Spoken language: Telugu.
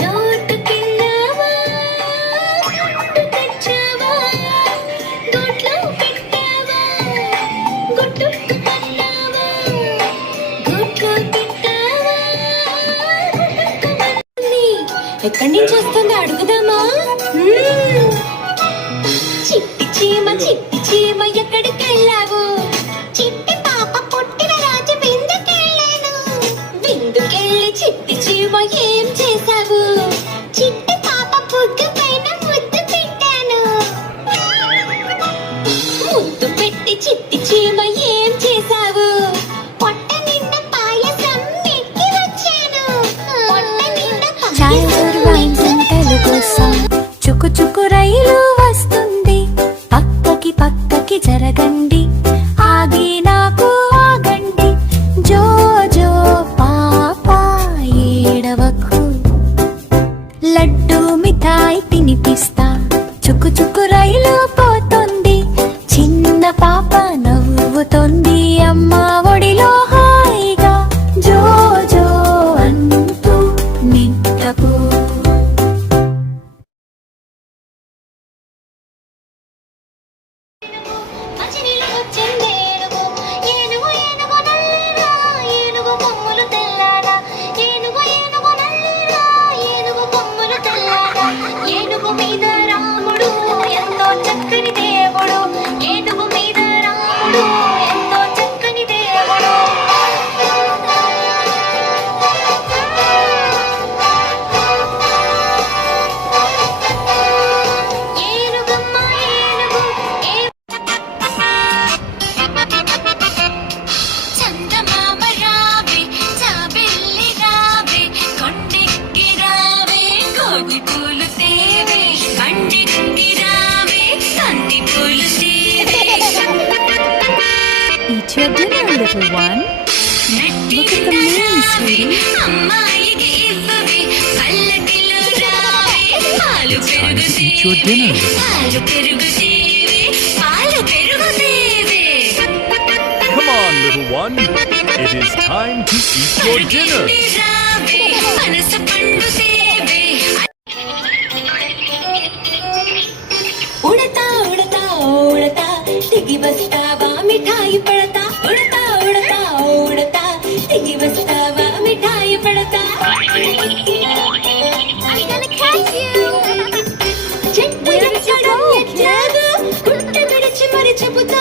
తోటకెళ్ళావా గుట్టు తెచ్చావా గొట్లో పెట్టావా గుట్టుకు కన్నావా గొట్లో పెట్టావా ఎక్కడి నుంచి వస్తుందో అడుగుదామా చిట్టి చీమ ఎక్కడికెళ్ళావు చిట్టి పాప పుట్టిన రాజు విందుకెళ్ళాను విందుకెళ్ళి చిట్టి చీమ ఏం చేశావు చిట్టి పాప బుగ్గ పైన ముద్దు పెట్టాను ముద్దు పెట్టి చిట్టి చీమ ఏం చేశావు పొట్ట నిండా పాయసం ఎక్కి వచ్చాను పొట్ట నిండా చుక్కు చుక్కు రైలు వస్తుంది పక్కకి జరగండి ఆగి నాకు ఆగండి జో జో పాప ఏడవకు లడ్డు మిఠాయి తినిపిస్తా చుక్కు చుక్కు రైలు పోతుంది చిన్న పాప నవ్వుతోంది అమ్మ ఒడిలో హాయిగా జో జో అంటూ నిద్రపో ఏనుగు మీద రాముడు ఎంతో చక్కని దేవుడు ఏనుగు మీద రాముడు ఎంతో చక్కని దేవుడు ఏనుగమ్మ ఏనుగు చందమామ రావే చాబెల్లి రావే కొండెక్కి రావే కోటి పూలు తేవే కండెక్కి రావే కంటి పూలు తేవే Eat your dinner, little one. Look at the moon, sweetie. అమ్మాయికి ఇవ్వవే పల్లకిలో రావే పాలు Time పెరుగు to eat your dinner, little one. పాలు పెరుగు తేవే పాలు పెరుగు తేవే Come on, little one. It is time to eat your dinner. రావే పనస పండు తేవే ఉడతా ఉడతా ఉడతా దిగి వస్తావా మిఠాయి పడతా ఉడతా ఉడతా ఉడతా దిగి వస్తావా మిఠాయి పడతా చెట్టు ఎక్కడం ఎట్లాగా గుట్ట విడిచి మరి చెబుతా